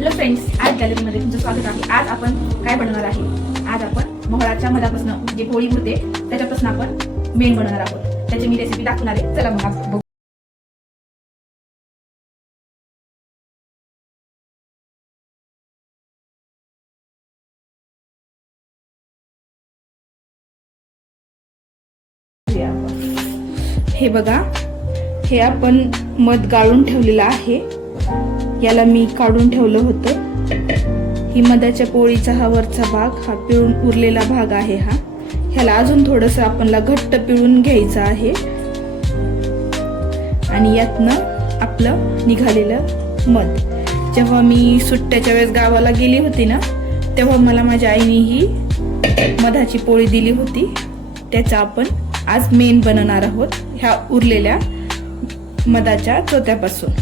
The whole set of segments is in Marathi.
हॅलो फ्रेंड्स, आज गॅलरीमध्ये तुमचं स्वागत आहे. आज आपण काय बनवणार आहे? आज आपण मोहळाच्या मधापासून जे पोळी उरते त्याच्यापासून आपण मेण बनवणार आहोत. त्याची मी रेसिपी दाखवणार आहे. चला मग आपण बघू. हे बघा, हे आपण मध गाळून ठेवलेलं आहे. याला मी काढून ठेवलं होतं. ही मधाच्या पोळीचा हा वरचा भाग, हा पिळून उरलेला भाग आहे. ह्याला अजून थोडंसं आपल्याला घट्ट पिळून घ्यायचं आहे. आणि यातनं आपलं निघालेलं मध, जेव्हा मी सुट्ट्याच्या वेळेस गावाला गेली होती ना, तेव्हा मला माझ्या आईने ही मधाची पोळी दिली होती. त्याचा आपण आज मेण बनवणार आहोत, ह्या उरलेल्या मधाच्या चोथ्यापासून.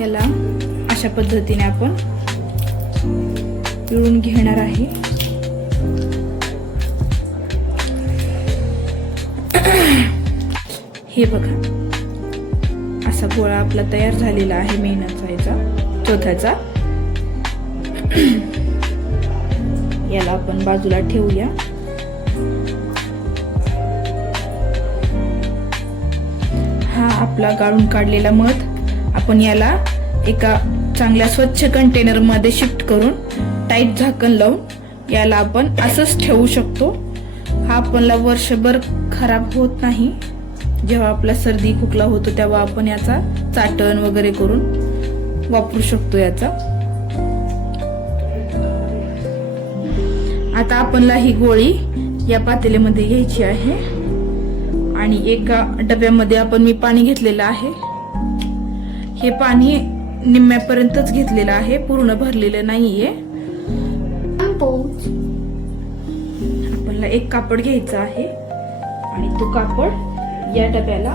याला अशा पद्धतीने आपण पिळून घेणार आहे. हे बघा, असा गोळा आपला तयार झालेला आहे मेणाचा, याचा चोथ्याचा. याला आपण बाजूला ठेवूया. हा आपला गाळून काढलेला मध आपण याला एका चांगल्या स्वच्छ कंटेनर मध्ये शिफ्ट करून टाईट झाकण लावून याला आपण असंच ठेवू शकतो. हा आपल्याला वर्षभर खराब होत नाही. जेव्हा आपला सर्दी खोकला होतो तेव्हा आपण याचा चाटण वगैरे करून वापरू शकतो याचा. आता आपल्याला ही गोळी या पातेल्यामध्ये घ्यायची आहे आणि एका डब्यामध्ये आपण मी पाणी घेतलेलं आहे. हे पाणी निम्म्यापर्यंतच घेतलेलं आहे, पूर्ण भरलेलं नाहीये. आपल्याला एक कापड घ्यायचं आहे आणि तो कापड या डब्याला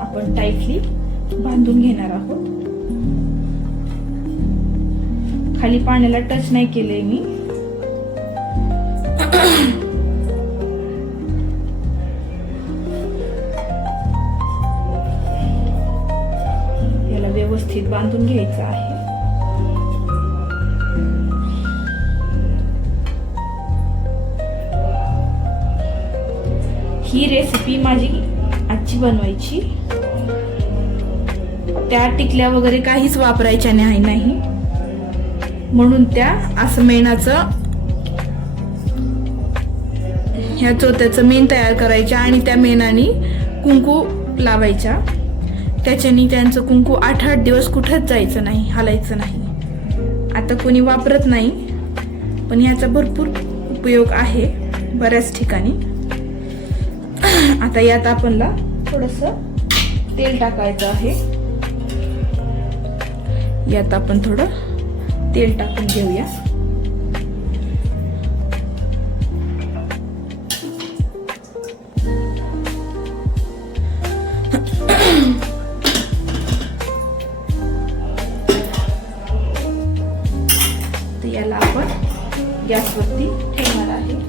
आपण टाईटली बांधून घेणार आहोत. खाली पाण्याला टच नाही केलंय मी. याला व्यवस्थित बांधून घ्यायचं आहे. ही रेसिपी माझी आजची बनवायची. त्या टिकल्या वगैरे काहीच वापरायच्या नाही, म्हणून त्या असं मेणाचं, ह्या चोथ्याचं मेण तयार करायच्या आणि त्या मेणाने कुंकू लावायच्या. त्याच्याने त्यांचं कुंकू 8-8 दिवस कुठंच जायचं नाही, हलायचं नाही. आता कोणी वापरत नाही, पण ह्याचा भरपूर उपयोग आहे बऱ्याच ठिकाणी. आता यात आपल्याला थोडंसं तेल टाकायचं आहे. यात आपण थोडं तेल टाकून घेऊया. याला आपण गॅसवरती ठेवणार आहे.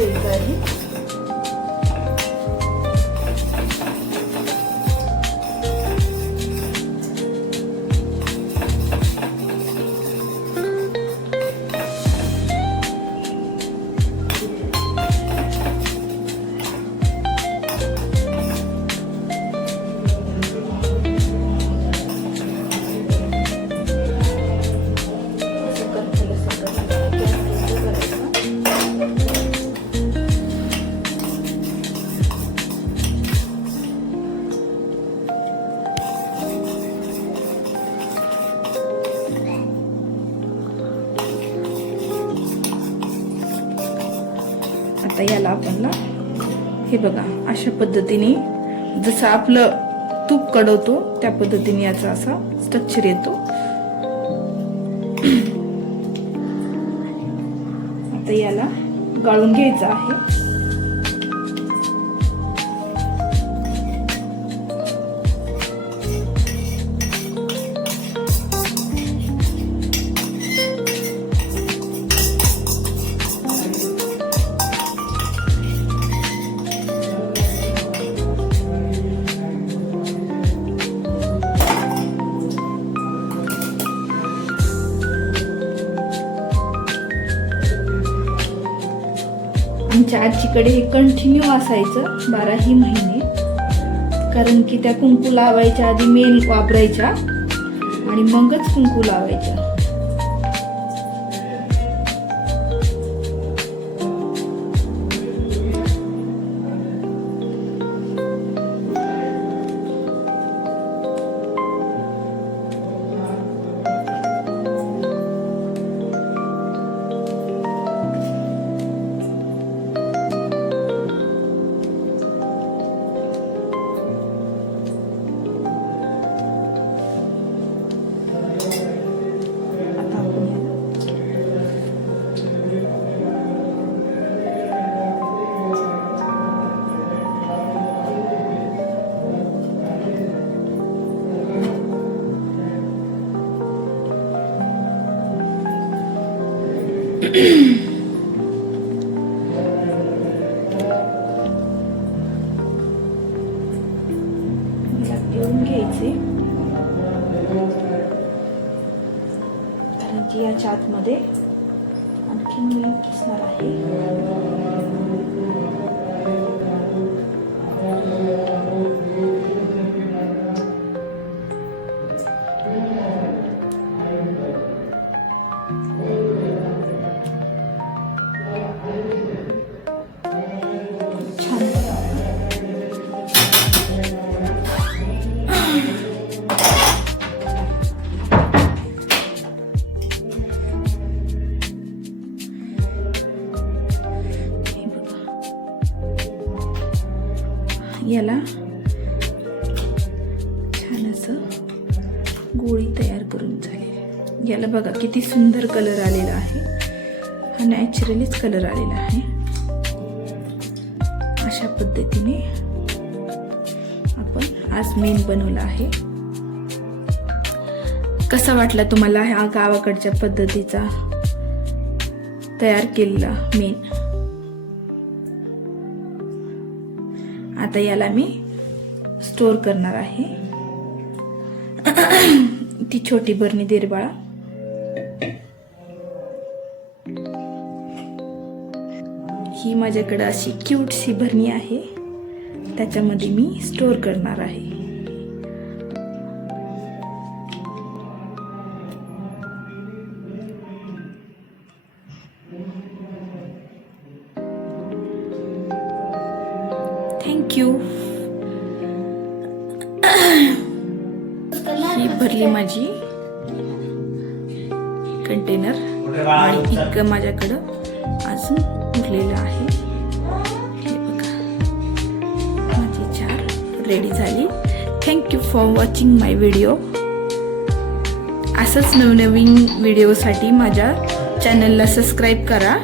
द्यायचं आहे. आता याला आपण ना हे बघा अशा पद्धतीने जसं आपलं तूप कडवतो त्या पद्धतीने याचा असा स्ट्रक्चर येतो. आता याला गाळून घ्यायचं आहे. आमच्या आजीकडे हे कंटिन्यू असायचं 12ही महिने, कारण की त्या कुंकू लावायच्या आधी मेण वापरायच्या आणि मगच कुंकू लावायच्या. घेऊन घ्यायचे, कारण की याच्या आतमध्ये आणखी मी किसणार आहे. याला छान असं गोळी तयार करून झाली. याला बघा किती सुंदर कलर आलेला आहे. हा नॅचरलीच कलर आलेला आहे. अशा पद्धतीने आपण आज मेण बनवला आहे. कसा वाटला तुम्हाला हा गावाकडच्या पद्धतीचा तयार केलेला मेण? आता याला मी स्टोर करणार आहे. ती छोटी बरणी दे रे बाळा. ही माझ्याकडे अशी क्यूटशी बरणी आहे, त्याच्यामध्ये मी स्टोर करणार आहे. थँक्यू. ही भरली माझी कंटेनर आणि इतकं माझ्याकडं अजून उरलेलं आहे. हे बघा माझी 4 रेडी झाली. Thank you for watching my video. असंच नवनवीन व्हिडिओसाठी माझ्या चॅनलला सबस्क्राईब करा.